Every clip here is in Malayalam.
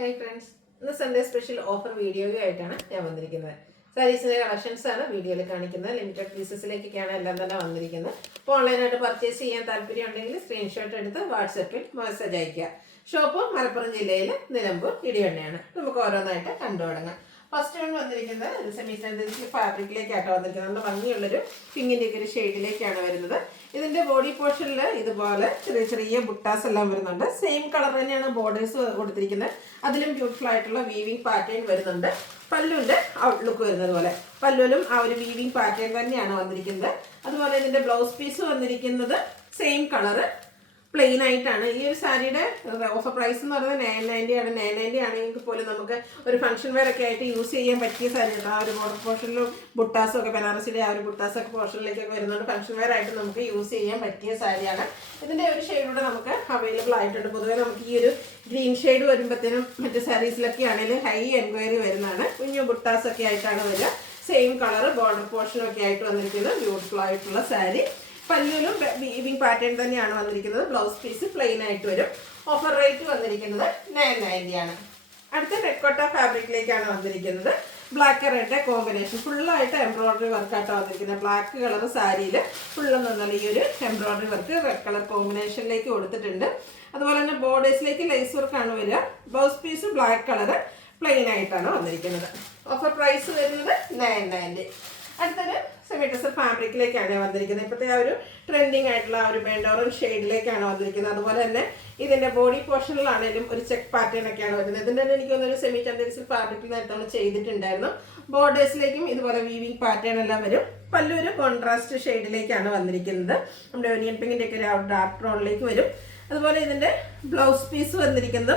ഹായ് ഫ്രണ്ട്സ്, ഇന്ന് സൺഡേ സ്പെഷ്യൽ ഓഫർ വീഡിയോയുമായിട്ടാണ് ഞാൻ വന്നിരിക്കുന്നത്. സാരീസിൻ്റെ കളക്ഷൻസ് ആണ് വീഡിയോയിൽ കാണിക്കുന്നത്. ലിമിറ്റഡ് പീസസിലേക്കൊക്കെയാണ് എല്ലാം തന്നെ വന്നിരിക്കുന്നത്. അപ്പോൾ ഓൺലൈനായിട്ട് പർച്ചേസ് ചെയ്യാൻ താല്പര്യം ഉണ്ടെങ്കിൽ സ്ക്രീൻഷോട്ട് എടുത്ത് വാട്സപ്പിൽ മെസ്സേജ് അയയ്ക്കുക. ഷോപ്പ് മലപ്പുറം ജില്ലയിൽ നിലമ്പൂർ ഇടിവണ്ണയാണ്. നമുക്ക് ഓരോന്നായിട്ട് കണ്ടു തുടങ്ങാം. ഫസ്റ്റ് വൺ വന്നിരിക്കുന്നത് ഒരു സെമി സിന്തറ്റിക് ഫാബ്രിക്കിലേക്കാട്ടോ വന്നിരിക്കുന്നത്. നല്ല ഭംഗിയുള്ളൊരു പിങ്കിൻ്റെ ഒരു ഷെയ്ഡിലേക്കാണ് വരുന്നത്. ഇതിൻ്റെ ബോഡി പോർഷനിൽ ഇതുപോലെ ചെറിയ ചെറിയ ബുട്ടാസ് എല്ലാം വരുന്നുണ്ട്. സെയിം കളർ തന്നെയാണ് ബോർഡേഴ്സ് കൊടുത്തിരിക്കുന്നത്. അതിലും ബ്യൂട്ടിഫുൾ ആയിട്ടുള്ള വീവിങ് പാറ്റേൺ വരുന്നുണ്ട്. പല്ലുവിൻ്റെ ഔട്ട്ലുക്ക് വരുന്നത് പോലെ പല്ലുവിലും ആ ഒരു വീവിങ് പാറ്റേൺ തന്നെയാണ് വന്നിരിക്കുന്നത്. അതുപോലെ ഇതിൻ്റെ ബ്ലൗസ് പീസ് വന്നിരിക്കുന്നത് സെയിം കളറ് പ്ലെയിൻ ആയിട്ടാണ്. ഈ ഒരു സാരിയുടെ ഓഫർ പ്രൈസ് എന്ന് പറയുന്നത് 990 ആണ്. 990 ആണെങ്കിൽ പോലും നമുക്ക് ഒരു ഫംഗ്ഷൻ വെയർ ഒക്കെ ആയിട്ട് യൂസ് ചെയ്യാൻ പറ്റിയ സാരി കേട്ടോ. ആ ഒരു ബോർഡർ പോർഷനിലും ബുട്ടാസും ഒക്കെ ബനാറസിയുടെ ആ ഒരു ബുട്ടാസൊക്കെ പോർഷനിലേക്കൊക്കെ വരുന്നുണ്ട്. ഫംഗ്ഷൻ വെയർ ആയിട്ട് നമുക്ക് യൂസ് ചെയ്യാൻ പറ്റിയ സാരിയാണ്. ഇതിൻ്റെ ഒരു ഷെയ്ഡൂടെ നമുക്ക് അവൈലബിൾ ആയിട്ടുണ്ട്. പൊതുവെ നമുക്ക് ഈ ഒരു ഗ്രീൻ ഷെയ്ഡ് വരുമ്പോഴത്തേനും മറ്റു സാരീസിലൊക്കെ ആണെങ്കിലും ഹൈ എൻക്വയറി വരുന്നതാണ്. കുഞ്ഞു ബുട്ടാസൊക്കെ ആയിട്ടാണ് വരിക. സെയിം കളർ ബോർഡർ പോർഷനൊക്കെ ആയിട്ട് വന്നിരിക്കുന്നത് ബ്യൂട്ടിഫുൾ ആയിട്ടുള്ള സാരി. പല്ലുവിലും വീവിങ് പാറ്റേൺ തന്നെയാണ് വന്നിരിക്കുന്നത്. ബ്ലൗസ് പീസ് പ്ലെയിൻ ആയിട്ട് വരും. ഓഫർ റേറ്റ് വന്നിരിക്കുന്നത് 990 ആണ്. അടുത്ത ടെക്കോട്ട ഫാബ്രിക്കിലേക്കാണ് വന്നിരിക്കുന്നത്. ബ്ലാക്ക് റെഡ് കോമ്പിനേഷൻ ഫുള്ളായിട്ട് എംബ്രോയിഡറി വർക്കായിട്ടാണ് വന്നിരിക്കുന്നത്. ബ്ലാക്ക് കളർ സാരിയിൽ ഫുള്ളെന്ന് പറഞ്ഞാൽ ഈ ഒരു എംബ്രോയിഡറി വർക്ക് റെഡ് കളർ കോമ്പിനേഷനിലേക്ക് കൊടുത്തിട്ടുണ്ട്. അതുപോലെ തന്നെ ബോർഡേഴ്സിലേക്ക് ലേസ് വർക്കാണ് വരിക. Blouse piece black colour plain ആയിട്ടാണ് വന്നിരിക്കുന്നത്. ഓഫർ പ്രൈസ് വരുന്നത് 990. അടുത്തൊരു സെമി ടെസർ ഫാബ്രിക്കിലേക്കാണ് വന്നിരിക്കുന്നത്. ഇപ്പോഴത്തെ ആ ഒരു ട്രെൻഡിങ് ആയിട്ടുള്ള ആ ഒരു ബെൻഡോറൻ ഷെയ്ഡിലേക്കാണ് വന്നിരിക്കുന്നത്. അതുപോലെ തന്നെ ഇതിൻ്റെ ബോഡി പോർഷനിലാണെങ്കിലും ഒരു ചെക്ക് പാറ്റേൺ ഒക്കെയാണ് വരുന്നത്. ഇതിൻ്റെ തന്നെ എനിക്ക് തോന്നുന്നൊരു സെമി ടെൻഡൻസിൽ ഫാബ്രിക്കിൽ നേരത്തെ നമ്മൾ ചെയ്തിട്ടുണ്ടായിരുന്നു. ബോർഡേഴ്സിലേക്കും ഇതുപോലെ വീവിങ് പാറ്റേൺ എല്ലാം വരും. പല്ലൊരു കോൺട്രാസ്റ്റ് ഷെയ്ഡിലേക്കാണ് വന്നിരിക്കുന്നത്. നമ്മുടെ ഒനിയൻ പിങ്കിൻ്റെ ഒക്കെ ഒരു ഡാർക്ക് ടോണിലേക്ക് വരും. അതുപോലെ ഇതിൻ്റെ ബ്ലൗസ് പീസ് വന്നിരിക്കുന്നത്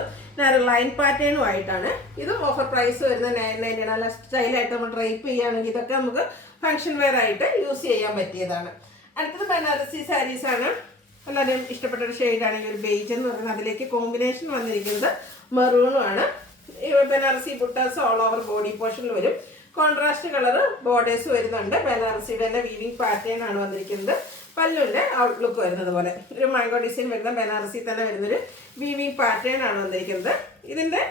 ലൈൻ പാറ്റേണും ആയിട്ടാണ്. ഇതും ഓഫർ പ്രൈസ് വരുന്നത് 990 ആണ്. നല്ല സ്റ്റൈലായിട്ട് നമ്മൾ ഡ്രൈപ്പ് ചെയ്യുകയാണെങ്കിൽ ഇതൊക്കെ നമുക്ക് ഫംഗ്ഷൻ വെയർ ആയിട്ട് യൂസ് ചെയ്യാൻ പറ്റിയതാണ്. അടുത്തത് ബനാറസി സാരീസ് ആണ്. എല്ലാവരും ഇഷ്ടപ്പെട്ട ഒരു ഷെയ്ഡാണ് ഈ ഒരു ബേജ് എന്ന് പറയുന്നത്. അതിലേക്ക് കോമ്പിനേഷൻ വന്നിരിക്കുന്നത് മെറൂണും ആണ്. ഈ Banarasi buttas all over body പോർഷനിൽ വരും. കോൺട്രാസ്റ്റ് കളർ ബോർഡേഴ്സ് വരുന്നുണ്ട്. ബനാറസിയുടെ തന്നെ വീവിങ് പാറ്റേൺ ആണ് വന്നിരിക്കുന്നത്. പല്ലുവിൻ്റെ ഔട്ട്ലുക്ക് വരുന്നത് പോലെ ഒരു മാംഗോ ഡിസൈൻ വരുന്ന ബനാറസി തന്നെ വരുന്നൊരു വീവിങ് പാറ്റേൺ ആണ് വന്നിരിക്കുന്നത്. ഇതിൻ്റെ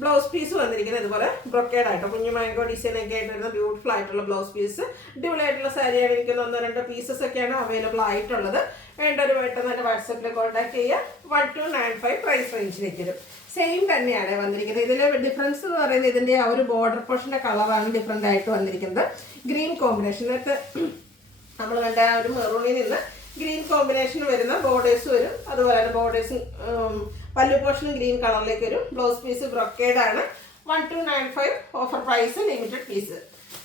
ബ്ലൗസ് പീസ് വന്നിരിക്കുന്നത് ഇതുപോലെ ബ്രൊക്കേഡ് ആയിട്ടോ കുഞ്ഞു മാംഗോ ഡിസൈൻ ഒക്കെ ആയിട്ട് വരുന്ന ബ്യൂട്ടിഫുൾ ആയിട്ടുള്ള ബ്ലൗസ് പീസ്. അടിപൊളിയായിട്ടുള്ള സാരിയാണ്. എനിക്ക് 1-2 പീസസ് ഒക്കെയാണ് അവൈലബിൾ ആയിട്ടുള്ളത്. വേണ്ട ഒരു പെട്ടെന്ന് തന്നെ വാട്സപ്പിൽ കോൺടാക്ട് ചെയ്യുക. 1295 പ്രൈസ് റേഞ്ചിലേക്ക് വരും. സെയിം തന്നെയാണ് വന്നിരിക്കുന്നത്. ഇതിലെ ഡിഫറൻസ് എന്ന് പറയുന്നത് ഇതിൻ്റെ ആ ഒരു ബോർഡർ പോർഷൻ്റെ കളറാണ് ഡിഫറെൻ്റ് ആയിട്ട് വന്നിരിക്കുന്നത്. ഗ്രീൻ കോമ്പിനേഷൻ നേരത്തെ നമ്മൾ കണ്ട ആ ഒരു മെറൂണിൽ നിന്ന് ഗ്രീൻ കോമ്പിനേഷൻ വരുന്ന ബോർഡേഴ്സ് വരും. അതുപോലെ തന്നെ ബോർഡേഴ്സ് പല്ലു പോർഷൻ ഗ്രീൻ കളറിലേക്ക് വരും. ബ്ലൗസ് പീസ് ബ്രൊക്കേഡ് ആണ്. 1295 offer price limited piece.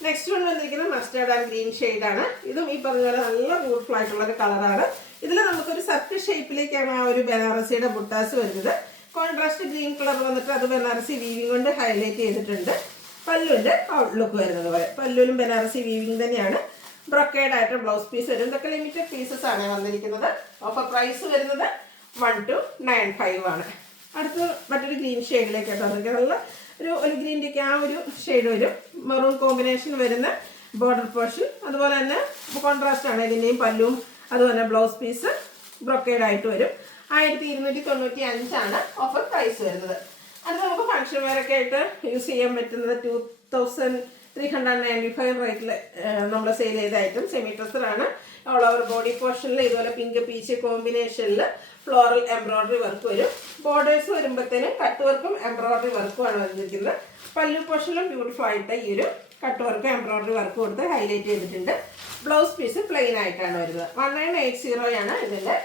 Next one വന്നിരിക്കുന്നത് മസ്റ്റേർഡ് ആൻഡ് ഗ്രീൻ ഷെയ്ഡാണ്. ഇതും ഈ പറഞ്ഞ പോലെ നല്ല ബ്യൂട്ടിഫുൾ ആയിട്ടുള്ളൊരു കളറാണ്. ഇതിൽ നമുക്കൊരു സർക്കിൾ ഷേപ്പിലേക്കാണ് ആ ഒരു ബനാറസിയുടെ ബുട്ടാസ് വരുന്നത്. കോൺട്രാസ്റ്റ് ഗ്രീൻ കളർ വന്നിട്ട് അത് ബനാറസി വീവിങ് കൊണ്ട് ഹൈലൈറ്റ് ചെയ്തിട്ടുണ്ട്. പല്ലുവിൻ്റെ ഔട്ട്ലുക്ക് വരുന്നത് പോലെ പല്ലുവിലും ബനാറസി വീവിങ് തന്നെയാണ്. ബ്രൊക്കേഡ് ആയിട്ട് ബ്ലൗസ് പീസ് വരും. ഇതൊക്കെ ലിമിറ്റഡ് പീസസ് ആണ് വന്നിരിക്കുന്നത്. ഓഫർ പ്രൈസ് വരുന്നത് 1295 ആണ്. അടുത്ത് മറ്റൊരു ഗ്രീൻ ഷെയ്ഡിലേക്കായിട്ട് വന്നിരിക്കുന്നത്. നല്ല ഒരു ഗ്രീൻ്റെയൊക്കെ ആ ഒരു ഷെയ്ഡ് വരും. മെറൂൺ കോമ്പിനേഷൻ വരുന്ന ബോർഡർ പോർഷൻ. അതുപോലെ തന്നെ കോൺട്രാസ്റ്റ് ആണ് ഇതിൻ്റെയും പല്ലും. അതുപോലെ ബ്ലൗസ് പീസ് ബ്രൊക്കേഡ് ആയിട്ട് വരും. 1295 ആണ് ഓഫർ പ്രൈസ് വരുന്നത്. അത് നമുക്ക് ഫംഗ്ഷൻ വെയറൊക്കെ ആയിട്ട് യൂസ് ചെയ്യാൻ പറ്റുന്നത് 2395 റേറ്റിൽ നമ്മൾ സെയിൽ ചെയ്ത ഐറ്റം സെമി ഡ്രസ്സറാണ്. ഓൾ ഓവർ ബോഡി പോർഷനിൽ ഇതുപോലെ പിങ്ക് പീച്ച് കോമ്പിനേഷനിൽ ഫ്ലോറൽ എംബ്രോയിഡറി വർക്ക് വരും. ബോർഡേഴ്സ് വരുമ്പോഴത്തേനും കട്ട് വർക്കും എംബ്രോയിഡറി വർക്കുമാണ് വന്നിരിക്കുന്നത്. പല്ലു പോർഷനിലും ബ്യൂട്ടിഫുൾ ആയിട്ട് ഈ ഒരു കട്ട് വർക്ക് എംബ്രോയിഡറി വർക്ക് കൊടുത്ത് ഹൈലൈറ്റ് ചെയ്തിട്ടുണ്ട്. ബ്ലൗസ് പീസ് പ്ലെയിൻ ആയിട്ടാണ് വരുന്നത്. 1980 ആണ് ഇതിൻ്റെ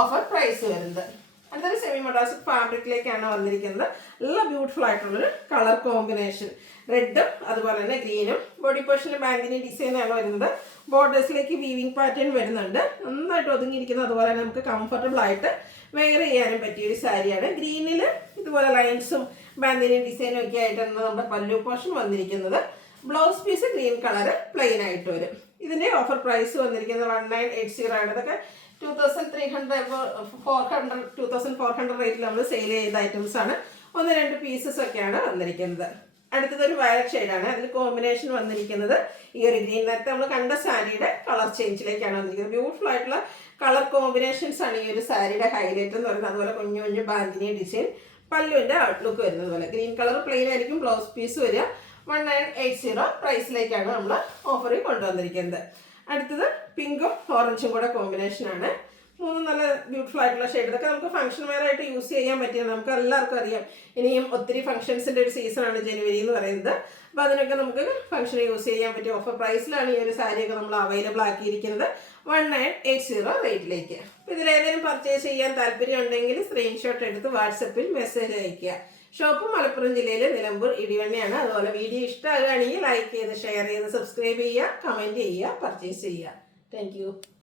ഓഫർ പ്രൈസ് വരുന്നത്. അടുത്തൊരു സെമി മൊഡാസ് ഫാബ്രിക്കിലേക്കാണ് വന്നിരിക്കുന്നത്. നല്ല ബ്യൂട്ടിഫുൾ ആയിട്ടുള്ളൊരു കളർ കോമ്പിനേഷൻ റെഡും അതുപോലെ തന്നെ ഗ്രീനും. ബോഡി പോർഷനിൽ ബാങ്കിനി ഡിസൈനാണ് വരുന്നത്. ബോർഡേഴ്സിലേക്ക് വീവിങ് പാറ്റേൺ വരുന്നുണ്ട്. നന്നായിട്ട് ഒതുങ്ങിയിരിക്കുന്നത്. അതുപോലെ തന്നെ നമുക്ക് കംഫർട്ടബിൾ ആയിട്ട് വെയർ ചെയ്യാനും പറ്റിയൊരു സാരിയാണ്. ഗ്രീനിൽ ഇതുപോലെ ലൈൻസും ബാങ്കിനി ഡിസൈനും ഒക്കെ ആയിട്ടാണ് നമ്മുടെ പല്ലു പോർഷൻ വന്നിരിക്കുന്നത്. Blouse piece green colour plain ആയിട്ട് വരും. ഇതിൻ്റെ ഓഫർ പ്രൈസ് വന്നിരിക്കുന്നത് 1980 ആണ്. ഇതൊക്കെ 2400 റേറ്റിൽ നമ്മൾ സെയിൽ ചെയ്ത ഐറ്റംസ് ആണ്. 1-2 പീസസ് ഒക്കെയാണ് വന്നിരിക്കുന്നത്. അടുത്തതൊരു വയലറ്റ് ഷെയ്ഡാണ്. അതിൽ കോമ്പിനേഷൻ വന്നിരിക്കുന്നത് ഈ ഒരു ഗ്രീൻ. നേരത്തെ നമ്മൾ കണ്ട സാരിയുടെ കളർ ചേഞ്ചിലേക്കാണ് വന്നിരിക്കുന്നത്. ബ്യൂട്ടിഫുൾ ആയിട്ടുള്ള കളർ കോമ്പിനേഷൻസ് ആണ് ഈ ഒരു സാരിയുടെ ഹൈലൈറ്റ് എന്ന് പറയുന്നത്. അതുപോലെ കുഞ്ഞു കുഞ്ഞു ബാന്തിനി ഡിസൈൻ പല്ലുവിൻ്റെ ഔട്ട്ലുക്ക് വരുന്നത് പോലെ ഗ്രീൻ കളർ പ്ലെയിൻ ആയിരിക്കും ബ്ലൗസ് പീസ് വരിക. 1980 പ്രൈസിലേക്കാണ് നമ്മൾ ഓഫറിൽ കൊണ്ടുവന്നിരിക്കുന്നത്. അടുത്തത് പിങ്കും ഓറഞ്ചും കൂടെ കോമ്പിനേഷനാണ്. മൂന്ന് നല്ല ബ്യൂട്ടിഫുൾ ആയിട്ടുള്ള ഷെയ്ഡ്. ഇതൊക്കെ നമുക്ക് ഫംഗ്ഷൻ വെയർ ആയിട്ട് യൂസ് ചെയ്യാൻ പറ്റിയത് നമുക്ക് എല്ലാവർക്കും അറിയാം. ഇനിയും ഒത്തിരി ഫംഗ്ഷൻസിൻ്റെ ഒരു സീസണാണ് ജനുവരി എന്ന് പറയുന്നത്. അപ്പോൾ അതിനൊക്കെ നമുക്ക് ഫംഗ്ഷന് യൂസ് ചെയ്യാൻ പറ്റിയ ഓഫർ പ്രൈസിലാണ് ഈ ഒരു സാരിയൊക്കെ നമ്മൾ അവൈലബിൾ ആക്കിയിരിക്കുന്നത് 1980 റേറ്റിലേക്ക്. അപ്പോൾ ഇതിലേതെങ്കിലും പർച്ചേസ് ചെയ്യാൻ താല്പര്യം ഉണ്ടെങ്കിൽ സ്ക്രീൻഷോട്ട് എടുത്ത് വാട്സപ്പിൽ മെസ്സേജ് അയയ്ക്കുക. ഷോപ്പ് മലപ്പുറം ജില്ലയിലെ നിലമ്പൂർ ഇടിവണ്ണയാണ്. അതുപോലെ വീഡിയോ ഇഷ്ടമാകുകയാണെങ്കിൽ ലൈക്ക് ചെയ്ത് ഷെയർ ചെയ്ത് സബ്സ്ക്രൈബ് ചെയ്യുക, കമൻറ്റ് ചെയ്യുക, പർച്ചേസ് ചെയ്യുക. താങ്ക്